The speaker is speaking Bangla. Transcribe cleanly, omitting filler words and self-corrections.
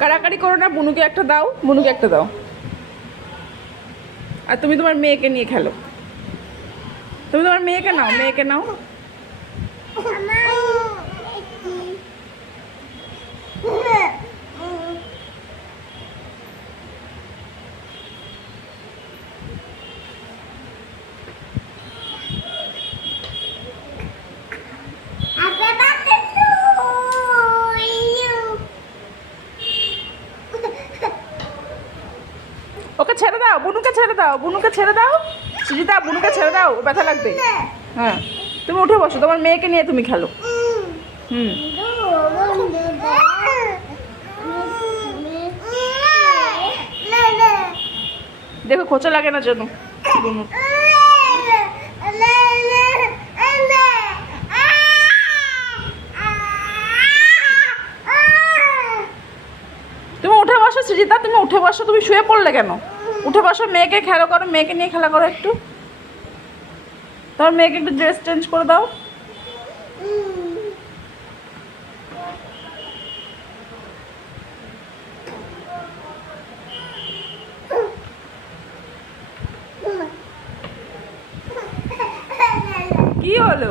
কাড়াকাড়ি করো না, বুনুকে একটা দাও, বুনুকে একটা দাও। আর তুমি তোমার মেয়েকে নিয়ে খেলো। তুমি তোমার মেয়েকে নাও, মেয়েকে নাও। ওকে ছেড়ে দাও, বুনুকে ছেড়ে দাও, বুনুকে ছেড়ে দাও। সুজিতা, বুনুকে ছেড়ে দাও, ও ব্যথা লাগবে। হ্যাঁ, তুমি উঠে বসো, তোমার মেয়েকে নিয়ে তুমি খেলো। হুম। দেখো খোঁচা লাগে না যেন বুনু। তুমি উঠে বসো সুজিতা, তুমি উঠে বসো, তুমি শুয়ে পড়লে কেন? উঠে বসো, মেয়েকে খেলা করো, মেয়েকে নিয়ে খেলা করো একটু। তোমার মেয়েকে একটু ড্রেস চেঞ্জ করে দাও। কি হলো?